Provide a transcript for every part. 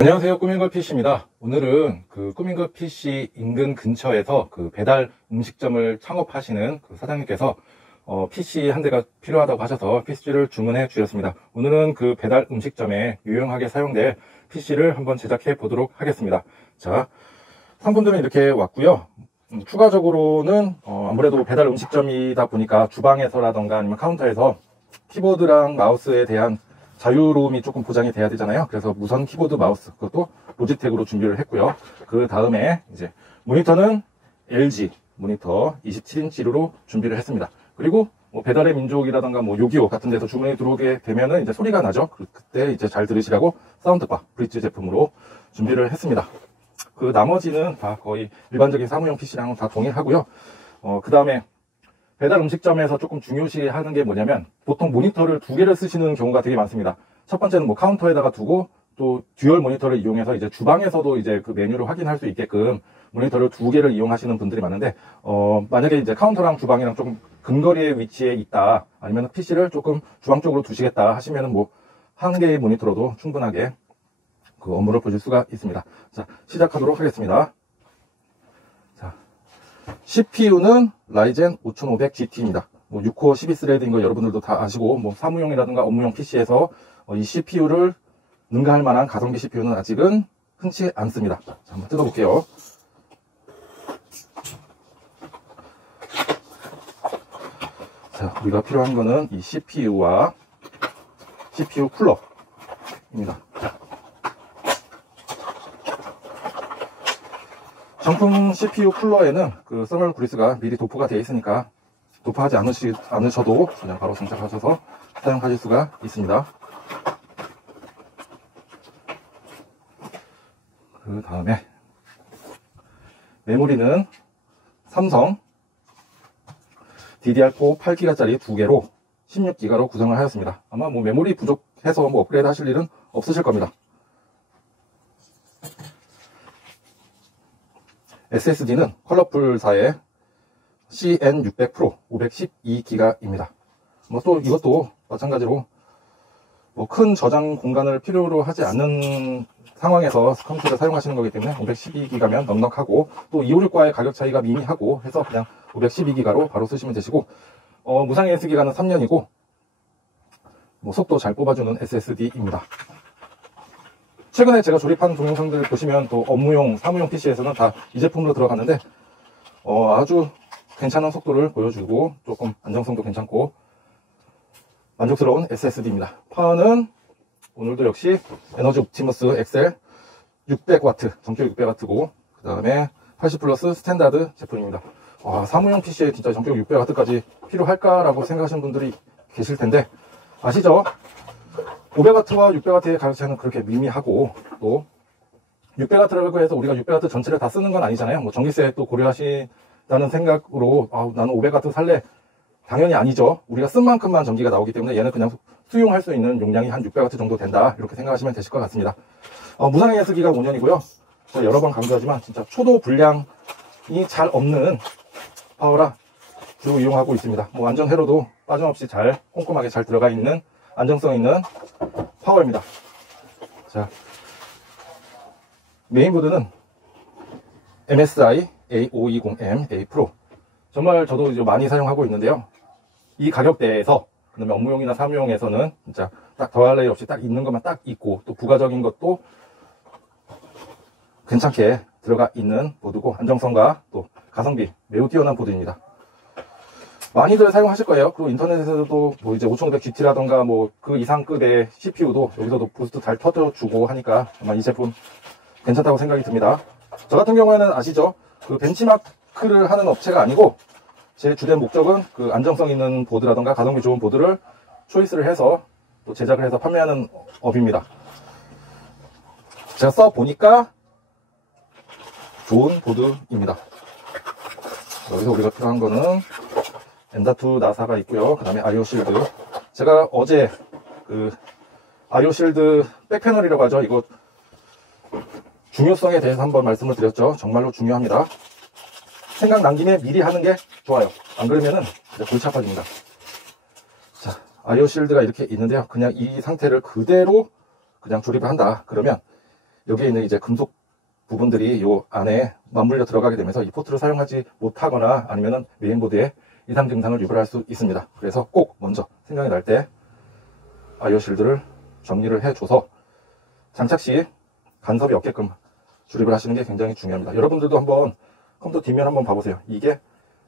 안녕하세요. 꾸민걸 PC입니다. 오늘은 그 꾸민걸 PC 인근 근처에서 그 배달 음식점을 창업하시는 그 사장님께서 PC 한 대가 필요하다고 하셔서 PC를 주문해 주셨습니다. 오늘은 그 배달 음식점에 유용하게 사용될 PC를 한번 제작해 보도록 하겠습니다. 자, 상품들은 이렇게 왔고요. 추가적으로는 아무래도 배달 음식점이다 보니까 주방에서라던가 아니면 카운터에서 키보드랑 마우스에 대한 자유로움이 조금 보장이 돼야 되잖아요. 그래서 무선 키보드 마우스 그것도 로지텍으로 준비를 했고요. 그 다음에 이제 모니터는 LG 모니터 27인치로 준비를 했습니다. 그리고 뭐 배달의 민족이라던가 뭐 요기요 같은 데서 주문이 들어오게 되면은 이제 소리가 나죠. 그때 이제 잘 들으시라고 사운드바 브릿지 제품으로 준비를 했습니다. 그 나머지는 다 거의 일반적인 사무용 PC랑은 다 동일하고요. 그 다음에 배달 음식점에서 조금 중요시 하는 게 뭐냐면 보통 모니터를 두 개를 쓰시는 경우가 되게 많습니다. 첫 번째는 뭐 카운터에다가 두고 또 듀얼 모니터를 이용해서 이제 주방에서도 이제 그 메뉴를 확인할 수 있게끔 모니터를 두 개를 이용하시는 분들이 많은데 만약에 이제 카운터랑 주방이랑 조금 근거리의 위치에 있다 아니면 PC를 조금 주방 쪽으로 두시겠다 하시면은 뭐 한 개의 모니터로도 충분하게 그 업무를 보실 수가 있습니다. 자, 시작하도록 하겠습니다. 자, CPU는 라이젠 5500GT입니다. 뭐 6코어 12스레드인 거 여러분들도 다 아시고, 뭐 사무용이라든가 업무용 PC에서 이 CPU를 능가할 만한 가성비 CPU는 아직은 흔치 않습니다. 자, 한번 뜯어볼게요. 자, 우리가 필요한 거는 이 CPU와 CPU 쿨러입니다. 정품 CPU 쿨러에는 그 서멀 그리스가 미리 도포가 되어 있으니까 도포하지 않으셔도 그냥 바로 장착하셔서 사용하실 수가 있습니다. 그 다음에 메모리는 삼성 DDR4 8기가짜리 2개로 16기가로 구성을 하였습니다. 아마 뭐 메모리 부족해서 뭐 업그레이드 하실 일은 없으실 겁니다. SSD는 컬러풀사의 CN600 프로 512기가입니다. 뭐 또 이것도 마찬가지로 뭐 큰 저장 공간을 필요로 하지 않는 상황에서 컴퓨터를 사용하시는 거기 때문에 512기가면 넉넉하고 또 256과의 가격 차이가 미미하고 해서 그냥 512기가로 바로 쓰시면 되시고 무상 AS 기간은 3년이고 뭐 속도 잘 뽑아주는 SSD입니다. 최근에 제가 조립한 동영상들 보시면 또 업무용, 사무용 PC에서는 다 이 제품으로 들어갔는데 아주 괜찮은 속도를 보여주고 조금 안정성도 괜찮고 만족스러운 SSD입니다. 파워는 오늘도 역시 에너지 옵티머스 엑셀 600W, 전격 600W고 그 다음에 80 플러스 스탠다드 제품입니다. 사무용 PC에 진짜 전격 600W까지 필요할까라고 생각하시는 분들이 계실 텐데 아시죠? 500W와 600W의 가격 차이는 그렇게 미미하고 또 600W라고 해서 우리가 600W 전체를 다 쓰는 건 아니잖아요. 뭐 전기세 또 고려하신다는 생각으로 나는 500W 살래. 당연히 아니죠. 우리가 쓴 만큼만 전기가 나오기 때문에 얘는 그냥 수용할 수 있는 용량이 한 600W 정도 된다. 이렇게 생각하시면 되실 것 같습니다. 무상 AS 기간 5년이고요. 제가 여러 번 강조하지만 진짜 초도 불량이 잘 없는 파워라 주로 이용하고 있습니다. 뭐 완전 회로도 빠짐없이 잘 꼼꼼하게 잘 들어가 있는 안정성 있는 파워입니다. 자, 메인보드는 MSI A520M A 프로. 정말 저도 이제 많이 사용하고 있는데요. 이 가격대에서 그다음에 업무용이나 사무용에서는 진짜 딱 더할 나위 없이 딱 있는 것만 딱 있고 또 부가적인 것도 괜찮게 들어가 있는 보드고 안정성과 또 가성비 매우 뛰어난 보드입니다. 많이들 사용하실 거예요. 그리고 인터넷에서도 뭐 이제 5500GT라던가 뭐 그 이상급의 CPU도 여기서도 부스트 잘 터져주고 하니까 아마 이 제품 괜찮다고 생각이 듭니다. 저 같은 경우에는 아시죠? 그 벤치마크를 하는 업체가 아니고 제 주된 목적은 그 안정성 있는 보드라던가 가성비 좋은 보드를 초이스를 해서 또 제작을 해서 판매하는 업입니다. 제가 써보니까 좋은 보드입니다. 여기서 우리가 필요한 거는 M.2 나사가 있고요. 그 다음에 아이오 실드. 제가 어제 그 아이오 실드 백패널이라고 하죠. 이거 중요성에 대해서 한번 말씀을 드렸죠. 정말로 중요합니다. 생각난 김에 미리 하는 게 좋아요. 안 그러면은 골치 아파집니다. 자, 아이오 실드가 이렇게 있는데요. 그냥 이 상태를 그대로 그냥 조립을 한다. 그러면 여기에 있는 이제 금속 부분들이 요 안에 맞물려 들어가게 되면서 이 포트를 사용하지 못하거나 아니면은 메인보드에 이상 증상을 유발할 수 있습니다. 그래서 꼭 먼저 생각이 날 때 아이오 실드를 정리를 해줘서 장착 시 간섭이 없게끔 조립을 하시는 게 굉장히 중요합니다. 여러분들도 한번 컴퓨터 뒷면 한번 봐보세요. 이게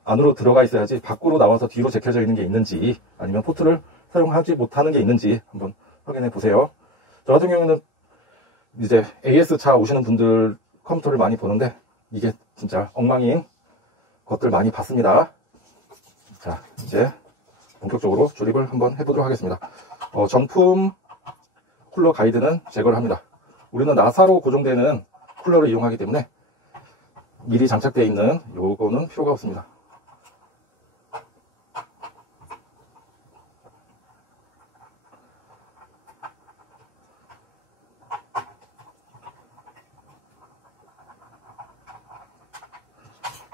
안으로 들어가 있어야지 밖으로 나와서 뒤로 제껴져 있는 게 있는지 아니면 포트를 사용하지 못하는 게 있는지 한번 확인해 보세요. 저 같은 경우는 이제 AS차 오시는 분들 컴퓨터를 많이 보는데 이게 진짜 엉망인 것들 많이 봤습니다. 자, 이제 본격적으로 조립을 한번 해보도록 하겠습니다. 정품 쿨러 가이드는 제거를 합니다. 우리는 나사로 고정되는 쿨러를 이용하기 때문에 미리 장착되어 있는 요거는 필요가 없습니다.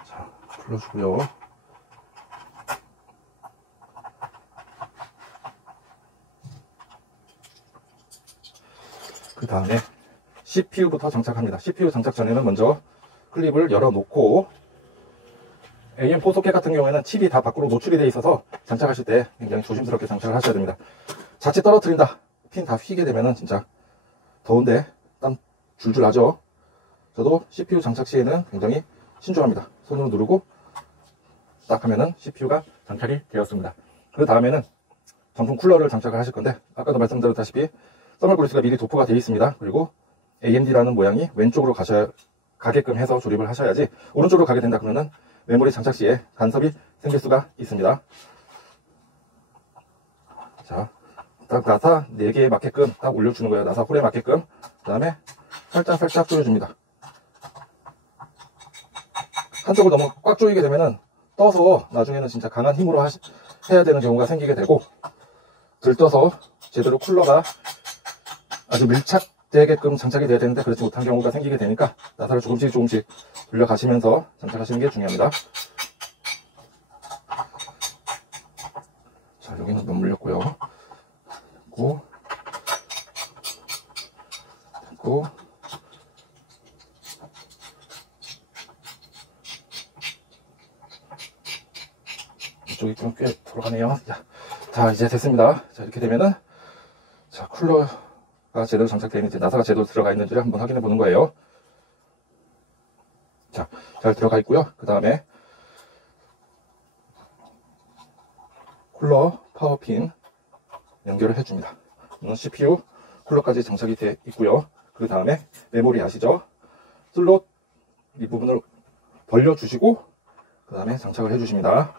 자, 풀어주고요. 그 다음에 CPU부터 장착합니다. CPU 장착 전에는 먼저 클립을 열어놓고 AM4 소켓 같은 경우에는 칩이 다 밖으로 노출이 되어 있어서 장착하실 때 굉장히 조심스럽게 장착을 하셔야 됩니다. 자칫 떨어뜨린다, 핀 다 휘게 되면은 진짜 더운데 땀 줄줄 나죠. 저도 CPU 장착 시에는 굉장히 신중합니다. 손으로 누르고 딱 하면은 CPU가 장착이 되었습니다. 그 다음에는 정품 쿨러를 장착을 하실 건데 아까도 말씀드렸다시피 써멀 그리스가 미리 도포가 되어 있습니다. 그리고 AMD라는 모양이 왼쪽으로 가게끔 해서 조립을 하셔야지 오른쪽으로 가게 된다 그러면 메모리 장착 시에 간섭이 생길 수가 있습니다. 자, 딱 나사 4개에 맞게끔 딱 올려주는 거예요. 나사 홀에 맞게끔. 그 다음에 살짝 조여줍니다. 한쪽을 너무 꽉 조이게 되면은 떠서 나중에는 진짜 강한 힘으로 해야 되는 경우가 생기게 되고 들떠서 제대로 쿨러가 아주 밀착되게끔 장착이 돼야 되는데 그렇지 못한 경우가 생기게 되니까 나사를 조금씩 돌려가시면서 장착하시는 게 중요합니다. 자, 여기는 못 물렸고요. 됐고 이쪽이 좀 꽤 돌아가네요. 자, 이제 됐습니다. 자, 이렇게 되면은 자, 쿨러가 제대로 장착되어 있는지 나사가 제대로 들어가 있는지를 한번 확인해 보는 거예요. 자, 잘 들어가 있고요. 그 다음에 쿨러 파워핀 연결을 해줍니다. CPU 쿨러까지 장착이 되어 있고요. 그 다음에 메모리 아시죠? 슬롯 이 부분을 벌려주시고 그 다음에 장착을 해주십니다.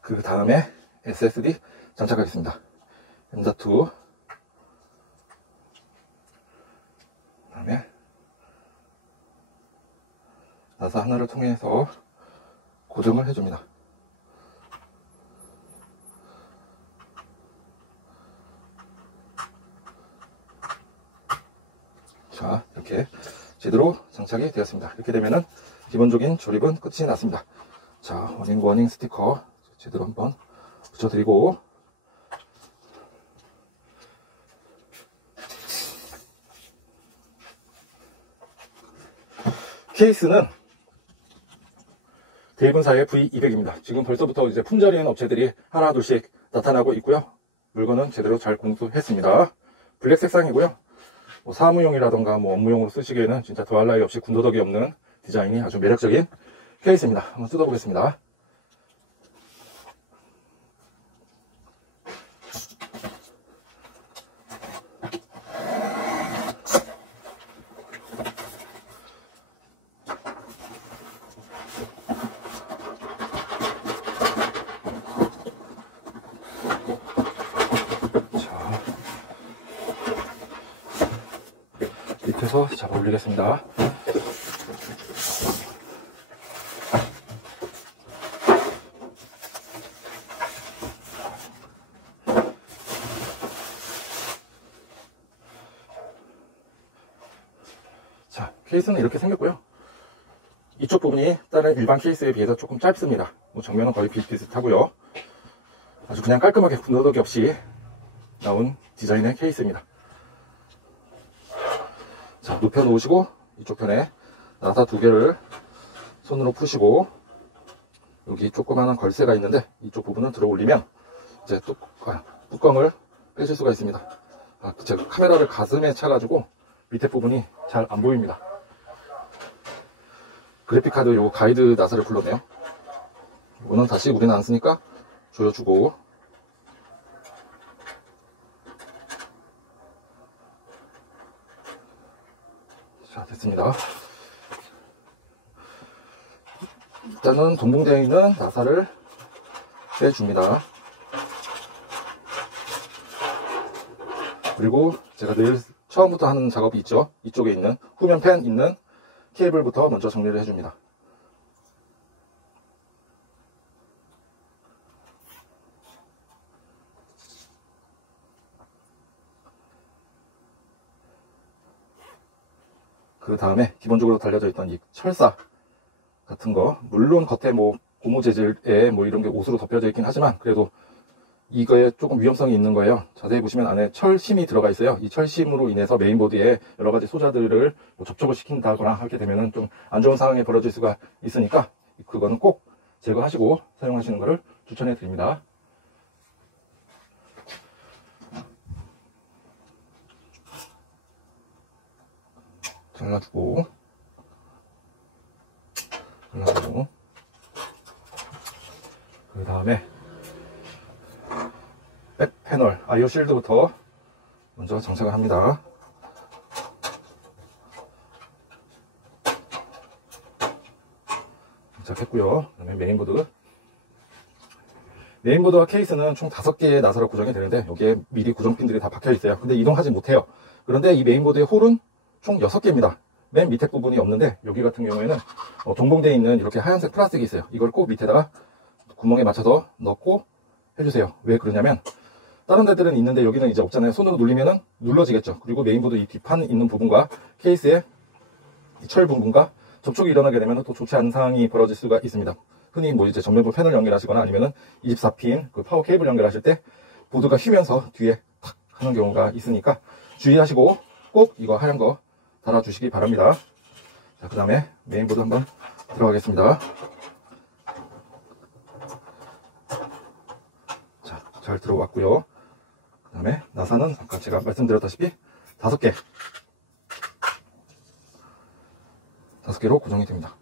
그 다음에 SSD 장착하겠습니다. M.2 그 다음에 나사 하나를 통해서 고정을 해줍니다. 자, 이렇게 제대로 장착이 되었습니다. 이렇게 되면은 기본적인 조립은 끝이 났습니다. 자, 워닝 스티커 제대로 한번 붙여드리고 케이스는 대분사의 V200입니다. 지금 벌써부터 이제 품절인 업체들이 하나 둘씩 나타나고 있고요. 물건은 제대로 잘 공수했습니다. 블랙 색상이고요. 사무용이라던가 업무용으로 쓰시기에는 진짜 더할 나위 없이 군더더기 없는 디자인이 아주 매력적인 케이스입니다. 한번 뜯어보겠습니다. 밑에서 잡아 올리겠습니다. 자, 케이스는 이렇게 생겼고요. 이쪽 부분이 다른 일반 케이스에 비해서 조금 짧습니다. 정면은 거의 비슷비슷하고요. 아주 그냥 깔끔하게 군더더기 없이 나온 디자인의 케이스입니다. 자, 눕혀 놓으시고 이쪽 편에 나사 2개를 손으로 푸시고, 여기 조그마한 걸쇠가 있는데 이쪽 부분을 들어 올리면 이제 뚜껑을 빼실 수가 있습니다. 제가 카메라를 가슴에 차가지고 밑에 부분이 잘 안 보입니다. 그래픽카드 요 가이드 나사를 불렀네요. 이거는 다시 우리는 안 쓰니까 조여주고, 자, 됐습니다. 일단은 동봉되어 있는 나사를 빼줍니다. 그리고 제가 늘 처음부터 하는 작업이 있죠. 이쪽에 있는 후면 팬 있는 케이블부터 먼저 정리를 해줍니다. 그 다음에 기본적으로 달려져 있던 이 철사 같은 거, 물론 겉에 뭐 고무 재질에 뭐 이런 게 옷으로 덮여져 있긴 하지만 그래도 이거에 조금 위험성이 있는 거예요. 자세히 보시면 안에 철심이 들어가 있어요. 이 철심으로 인해서 메인보드에 여러 가지 소자들을 뭐 접촉을 시킨다거나 하게 되면은 좀 안 좋은 상황이 벌어질 수가 있으니까 그거는 꼭 제거하시고 사용하시는 것을 추천해 드립니다. 잘라주고, 그 다음에 백 패널 아이오 실드부터 먼저 장착을 합니다. 장착했고요. 그 다음에 메인보드와 케이스는 총 5개의 나사로 고정이 되는데 여기에 미리 고정핀들이 다 박혀 있어요. 근데 이동하지 못해요. 그런데 이 메인보드의 홀은 총 6개입니다. 맨 밑에 부분이 없는데 여기 같은 경우에는 동봉되어 있는 이렇게 하얀색 플라스틱이 있어요. 이걸 꼭 밑에다가 구멍에 맞춰서 넣고 해주세요. 왜 그러냐면 다른 데들은 있는데 여기는 이제 없잖아요. 손으로 눌리면은 눌러지겠죠. 그리고 메인보드 이 뒷판 있는 부분과 케이스의 철 부분과 접촉이 일어나게 되면 또 좋지 않은 상황이 벌어질 수가 있습니다. 흔히 뭐 이제 전면부 패널 연결하시거나 아니면은 24핀 그 파워 케이블 연결하실 때 보드가 휘면서 뒤에 탁 하는 경우가 있으니까 주의하시고 꼭 이거 하얀 거 달아주시기 바랍니다. 자, 그 다음에 메인보드 한번 들어가겠습니다. 자, 잘 들어왔고요. 그 다음에 나사는 아까 제가 말씀드렸다시피 5개 5개로 고정이 됩니다.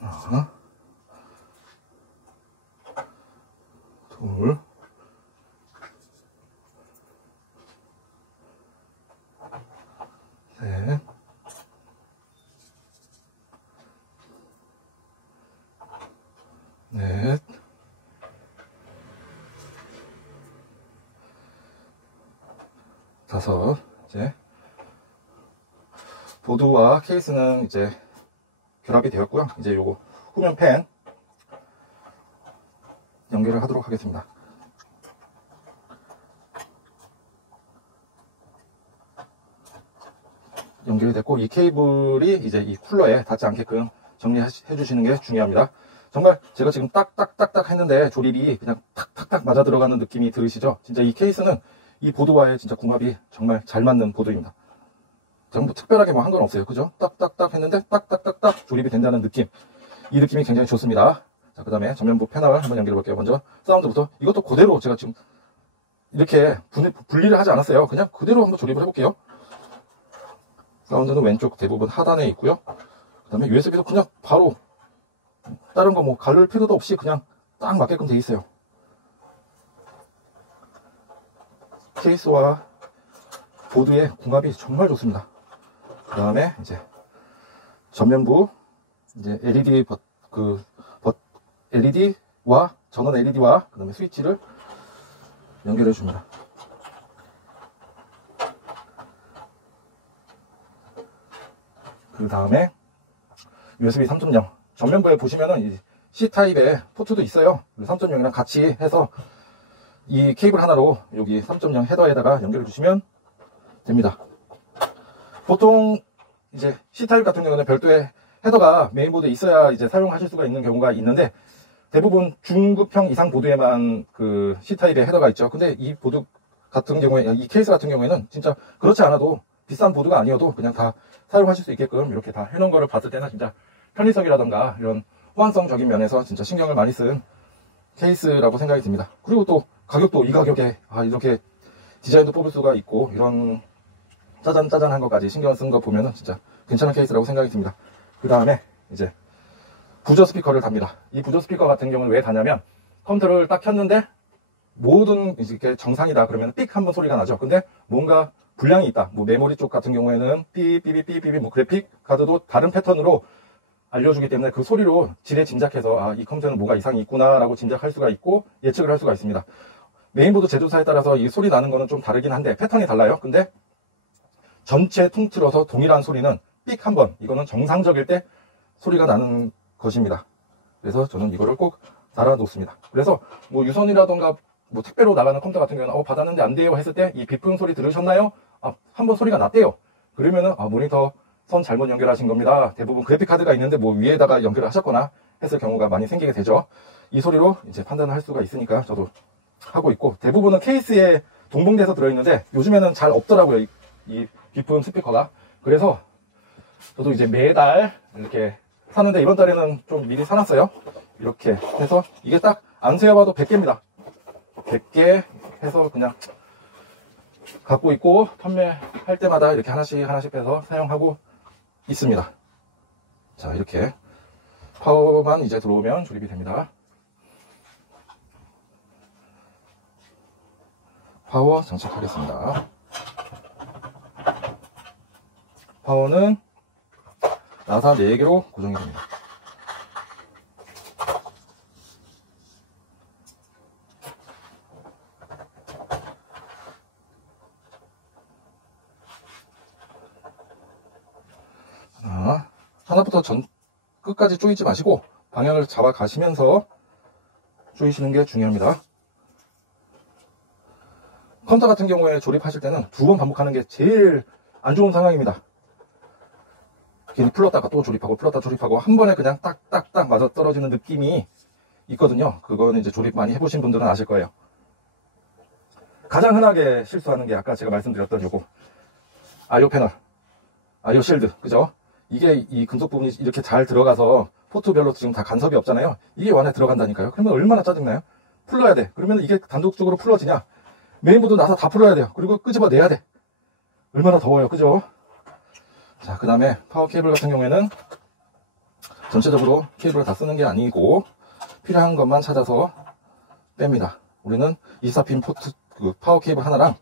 하나, 둘, 셋, 넷, 다섯. 이제 보드와 케이스는 이제 결합이 되었고요. 이제 요거 후면 팬 연결을 하도록 하겠습니다. 연결이 됐고 이 케이블이 이제 이 쿨러에 닿지 않게끔 정리해 주시는 게 중요합니다. 정말 제가 지금 딱딱딱딱 했는데 조립이 그냥 탁탁탁 맞아 들어가는 느낌이 들으시죠? 진짜 이 케이스는 이 보드와의 진짜 궁합이 정말 잘 맞는 보드입니다. 뭐 특별하게 뭐 한 건 없어요. 그죠? 딱딱딱 했는데 딱딱딱딱 조립이 된다는 느낌. 이 느낌이 굉장히 좋습니다. 자, 그 다음에 전면부 패널 한번 연결해 볼게요. 먼저 사운드부터. 이것도 그대로 제가 지금 이렇게 분리를 하지 않았어요. 그냥 그대로 한번 조립을 해볼게요. 사운드는 왼쪽 대부분 하단에 있고요. 그 다음에 USB도 그냥 바로 다른 거 뭐 가를 필요도 없이 그냥 딱 맞게끔 돼 있어요. 케이스와 보드의 궁합이 정말 좋습니다. 그 다음에 이제 전면부 이제 LED와 전원 LED와 그 다음에 스위치를 연결해 줍니다. 그 다음에 USB 3.0 전면부에 보시면은 C타입의 포트도 있어요. 3.0이랑 같이 해서 이 케이블 하나로 여기 3.0 헤더에다가 연결해 주시면 됩니다. 보통 이제 C타입 같은 경우는 별도의 헤더가 메인보드에 있어야 이제 사용하실 수가 있는 경우가 있는데, 대부분 중급형 이상 보드에만 그 C타입의 헤더가 있죠. 근데 이 보드 같은 경우에, 이 케이스 같은 경우에는 진짜 그렇지 않아도 비싼 보드가 아니어도 그냥 다 사용하실 수 있게끔 이렇게 다 해놓은 거를 봤을 때는 진짜 편리성이라던가 이런 호환성적인 면에서 진짜 신경을 많이 쓴 케이스라고 생각이 듭니다. 그리고 또 가격도 이 가격에 이렇게 디자인도 뽑을 수가 있고 이런 짜잔짜잔한 것까지 신경 쓴 거 보면은 진짜 괜찮은 케이스라고 생각이 듭니다. 그 다음에 이제 부저 스피커를 답니다. 이 부저 스피커 같은 경우는 왜 다냐면, 컴퓨터를 딱 켰는데 모든 이렇게 정상이다 그러면 삑 한번 소리가 나죠. 근데 뭔가 불량이 있다. 뭐 메모리 쪽 같은 경우에는 삐삐삐삐삐, 뭐 그래픽 카드도 다른 패턴으로 알려주기 때문에 그 소리로 지레 짐작해서 이 컴퓨터는 뭐가 이상이 있구나 라고 짐작할 수가 있고 예측을 할 수가 있습니다. 메인보드 제조사에 따라서 이 소리 나는 거는 좀 다르긴 한데 패턴이 달라요. 근데 전체 통틀어서 동일한 소리는 삑 한번, 이거는 정상적일 때 소리가 나는 것입니다. 그래서 저는 이거를 꼭 달아 놓습니다. 그래서 뭐 유선이라던가 뭐 택배로 나가는 컴퓨터 같은 경우는 받았는데 안 돼요 했을 때 이 비프는 소리 들으셨나요? 한번 소리가 났대요. 그러면은 모니터 선 잘못 연결하신 겁니다. 대부분 그래픽카드가 있는데 뭐 위에다가 연결을 하셨거나 했을 경우가 많이 생기게 되죠. 이 소리로 이제 판단을 할 수가 있으니까 저도 하고 있고, 대부분은 케이스에 동봉돼서 들어있는데 요즘에는 잘 없더라고요, 이 비품 스피커가. 그래서 저도 이제 매달 이렇게 사는데 이번 달에는 좀 미리 사놨어요. 이렇게 해서 이게 딱 안 세어봐도 100개입니다 100개 해서 그냥 갖고 있고 판매할 때마다 이렇게 하나씩 빼서 사용하고 있습니다. 자, 이렇게 파워만 이제 들어오면 조립이 됩니다. 파워 장착하겠습니다. 파워는 나사 4개로 고정이 됩니다. 하나부터 끝까지 조이지 마시고 방향을 잡아 가시면서 조이시는 게 중요합니다. 컴퓨터 같은 경우에 조립하실 때는 2번 반복하는 게 제일 안 좋은 상황입니다. 괜히 풀렀다가 또 조립하고 풀렀다 조립하고 한 번에 그냥 딱딱딱 맞아 떨어지는 느낌이 있거든요. 그거는 이제 조립 많이 해보신 분들은 아실 거예요. 가장 흔하게 실수하는 게 아까 제가 말씀드렸던 요거 IO 패널, IO 실드, 그죠? 이게 이 금속 부분이 이렇게 잘 들어가서 포트별로 지금 다 간섭이 없잖아요. 이게 안에 들어간다니까요. 그러면 얼마나 짜증나요? 풀러야 돼. 그러면 이게 단독적으로 풀러지냐? 메인보드 나서 다 풀어야 돼요. 그리고 끄집어내야 돼. 얼마나 더워요, 그죠? 자, 그 다음에 파워 케이블 같은 경우에는 전체적으로 케이블을 다 쓰는 게 아니고 필요한 것만 찾아서 뺍니다. 우리는 24핀 포트 파워 케이블 하나랑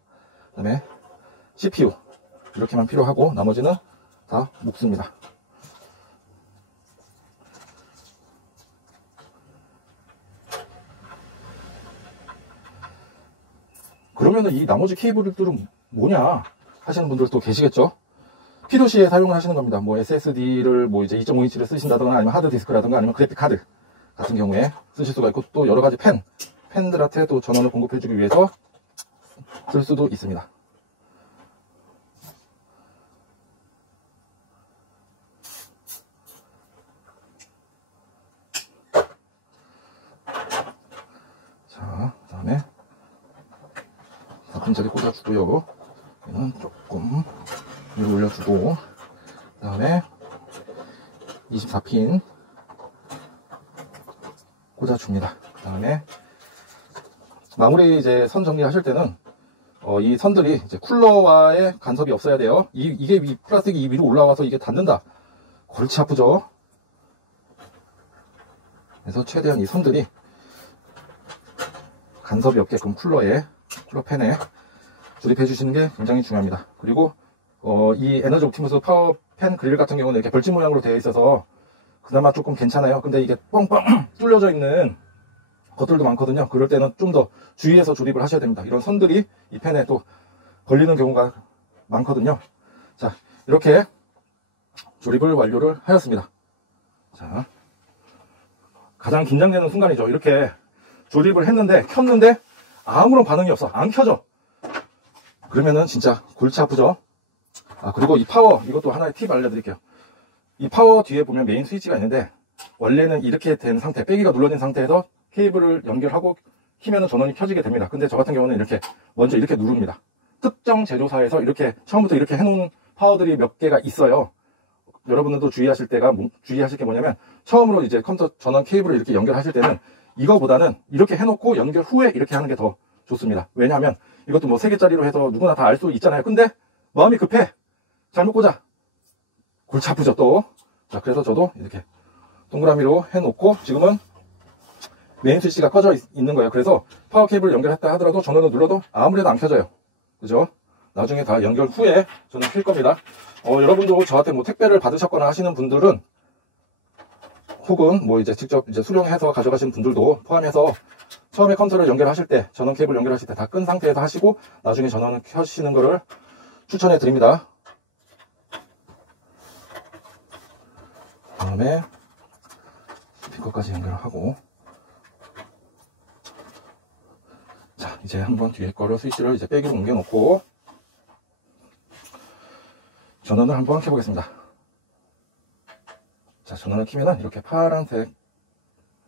그 다음에 CPU 이렇게만 필요하고 나머지는 다 묶습니다. 그러면은 이 나머지 케이블들은 뭐냐 하시는 분들도 계시겠죠? 필요시에 사용을 하시는 겁니다. 뭐 SSD를 뭐 이제 2.5인치를 쓰신다거나 아니면 하드디스크라든가 아니면 그래픽 카드 같은 경우에 쓰실 수가 있고, 또 여러 가지 팬들한테 또 전원을 공급해주기 위해서 쓸 수도 있습니다. 자, 그 다음에 4핀짜리 꽂아주고요. 얘는 조금 위로 올려주고, 그 다음에 24핀 꽂아줍니다. 그 다음에 마무리 이제 선 정리하실 때는 이 선들이 이제 쿨러와의 간섭이 없어야 돼요. 이게 이 플라스틱이 위로 올라와서 이게 닿는다. 골치 아프죠? 그래서 최대한 이 선들이 간섭이 없게끔 쿨러팬에 조립해 주시는 게 굉장히 중요합니다. 그리고 이 에너지 옵티머스 파워팬 그릴 같은 경우는 이렇게 벌집 모양으로 되어 있어서 그나마 조금 괜찮아요. 근데 이게 뻥뻥 뚫려져 있는 것들도 많거든요. 그럴 때는 좀 더 주의해서 조립을 하셔야 됩니다. 이런 선들이 이 팬에 또 걸리는 경우가 많거든요. 자, 이렇게 조립을 완료를 하였습니다. 자, 가장 긴장되는 순간이죠. 이렇게 조립을 했는데 켰는데 아무런 반응이 없어. 안 켜져. 그러면은 진짜 골치 아프죠. 그리고 이 파워, 이것도 하나의 팁 알려드릴게요. 이 파워 뒤에 보면 메인 스위치가 있는데, 원래는 이렇게 된 상태, 빼기가 눌러진 상태에서 케이블을 연결하고 키면은 전원이 켜지게 됩니다. 근데 저 같은 경우는 이렇게 먼저 이렇게 누릅니다. 특정 제조사에서 이렇게 처음부터 이렇게 해놓은 파워들이 몇 개가 있어요. 여러분들도 주의하실 게 뭐냐면, 처음으로 이제 컴퓨터 전원 케이블을 이렇게 연결하실 때는 이거보다는 이렇게 해놓고 연결 후에 이렇게 하는 게 더 좋습니다. 왜냐하면 이것도 뭐 3개짜리로 해서 누구나 다 알 수 있잖아요. 근데 마음이 급해, 잘못 꽂아, 골치 아프죠 또. 자, 그래서 저도 이렇게 동그라미로 해놓고, 지금은 메인 스위치가 꺼져 있는 거예요. 그래서 파워 케이블을 연결했다 하더라도 전원을 눌러도 아무래도 안 켜져요. 그죠? 나중에 다 연결 후에 저는 킬 겁니다. 여러분도 저한테 뭐 택배를 받으셨거나 하시는 분들은, 혹은 뭐 이제 직접 이제 수령해서 가져가신 분들도 포함해서 처음에 컴퓨터를 연결하실 때, 전원 케이블 연결하실 때 다 끈 상태에서 하시고 나중에 전원을 켜시는 거를 추천해 드립니다. 다음에 스피커까지 연결하고, 자, 이제 한번 뒤에 거를 스위치를 이제 빼기로 옮겨 놓고 전원을 한번 켜보겠습니다. 자, 전원을 켜면은 이렇게 파란색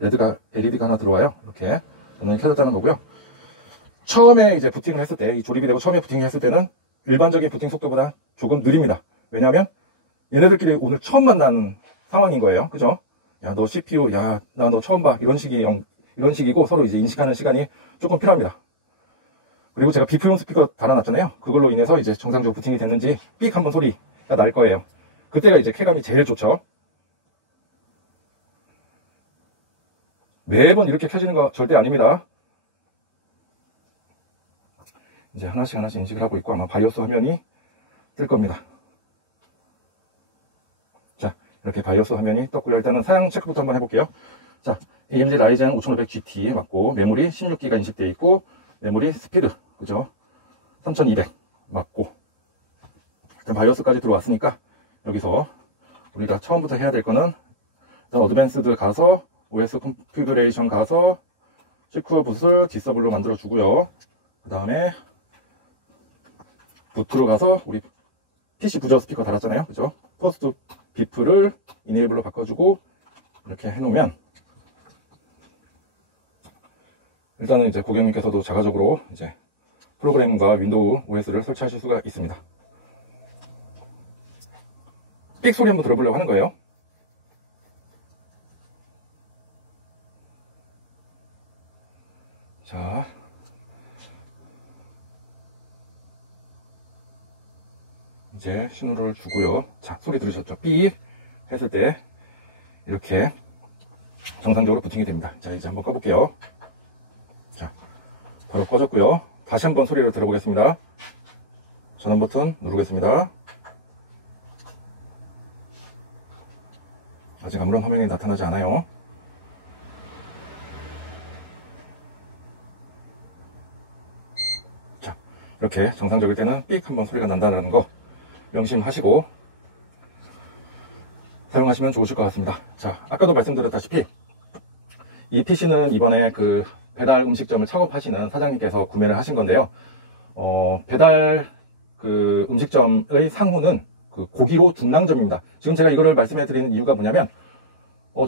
LED가 하나 들어와요. 이렇게 전원이 켜졌다는 거고요. 처음에 이제 부팅을 했을 때, 이 조립이 되고 처음에 부팅을 했을 때는 일반적인 부팅 속도보다 조금 느립니다. 왜냐하면 얘네들끼리 오늘 처음 만난 상황인 거예요. 그죠? 야, 너 CPU, 야, 나 너 처음 봐. 이런 식이고 서로 이제 인식하는 시간이 조금 필요합니다. 그리고 제가 비프용 스피커 달아놨잖아요. 그걸로 인해서 이제 정상적으로 부팅이 됐는지 삑 한번 소리가 날 거예요. 그때가 이제 쾌감이 제일 좋죠. 매번 이렇게 켜지는 거 절대 아닙니다. 이제 하나씩 인식을 하고 있고, 아마 바이오스 화면이 뜰 겁니다. 자, 이렇게 바이오스 화면이 떴고요. 일단은 사양 체크부터 한번 해볼게요. 자, AMD 라이젠 5500GT 맞고, 메모리 16기가 인식되어 있고, 메모리 스피드, 그죠? 3200 맞고, 일단 바이오스까지 들어왔으니까 여기서 우리가 처음부터 해야 될 거는, 일단 어드밴스드 가서 OS 컨피그레이션 가서 시큐어 붓을 디서블로 만들어 주고요. 그 다음에 부트로 가서 우리 PC 부저 스피커 달았잖아요. 그죠? 퍼스트 비프를 이네이블로 바꿔주고 이렇게 해놓으면, 일단은 이제 고객님께서도 자가적으로 이제 프로그램과 윈도우 OS를 설치하실 수가 있습니다. 삑 소리 한번 들어보려고 하는 거예요. 자, 이제 신호를 주고요. 자, 소리 들으셨죠? 삐 했을 때 이렇게 정상적으로 부팅이 됩니다. 자, 이제 한번 꺼볼게요. 자, 바로 꺼졌고요. 다시 한번 소리를 들어보겠습니다. 전원 버튼 누르겠습니다. 아직 아무런 화면이 나타나지 않아요. 자, 이렇게 정상적일 때는 삑 한번 소리가 난다는 거 명심하시고 사용하시면 좋으실 것 같습니다. 자, 아까도 말씀드렸다시피 이 PC는 이번에 그 배달 음식점을 창업하시는 사장님께서 구매를 하신 건데요. 배달 그 음식점의 상호는 그 고기로 중랑점입니다. 지금 제가 이거를 말씀해 드리는 이유가 뭐냐면,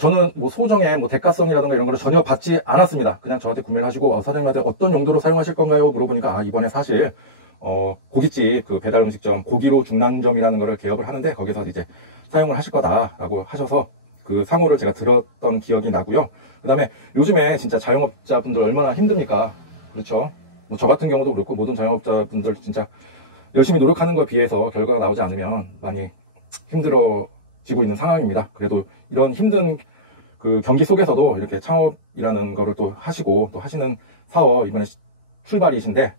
저는 뭐 소정의 뭐 대가성이라든가 이런 거를 전혀 받지 않았습니다. 그냥 저한테 구매를 하시고, 사장님한테 어떤 용도로 사용하실 건가요? 물어보니까, 이번에 사실, 고깃집 그 배달 음식점 고기로 중랑점이라는 거를 개업을 하는데, 거기서 이제 사용을 하실 거다라고 하셔서 그 상호를 제가 들었던 기억이 나고요. 그 다음에 요즘에 진짜 자영업자분들 얼마나 힘듭니까? 그렇죠? 뭐 저 같은 경우도 그렇고, 모든 자영업자분들 진짜 열심히 노력하는 것에 비해서 결과가 나오지 않으면 많이 힘들어지고 있는 상황입니다. 그래도 이런 힘든 그 경기 속에서도 이렇게 창업이라는 거를 또 하시고 또 하시는 사업 이번에 출발이신데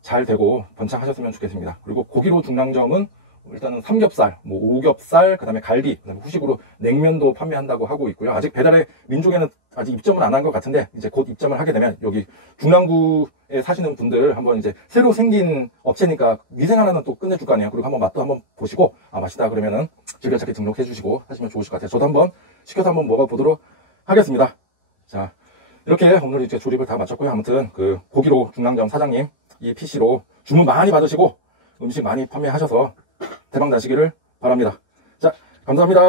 잘 되고 번창하셨으면 좋겠습니다. 그리고 고기로 중랑점은 일단은 삼겹살, 뭐 오겹살, 그 다음에 갈비, 그다음에 후식으로 냉면도 판매한다고 하고 있고요. 아직 배달의 민족에는 아직 입점은 안 한 것 같은데 이제 곧 입점을 하게 되면 여기 중랑구에 사시는 분들 한번 이제 새로 생긴 업체니까 위생 하나는 또 끝내줄 거 아니에요. 그리고 한번 맛도 한번 보시고 맛있다 그러면은 즐겨찾기 등록해 주시고 하시면 좋으실 것 같아요. 저도 한번 시켜서 한번 먹어보도록 하겠습니다. 자, 이렇게 오늘 이제 조립을 다 마쳤고요. 아무튼 그 고기로 중랑점 사장님 이 PC로 주문 많이 받으시고 음식 많이 판매하셔서 대박 나시기를 바랍니다. 자, 감사합니다.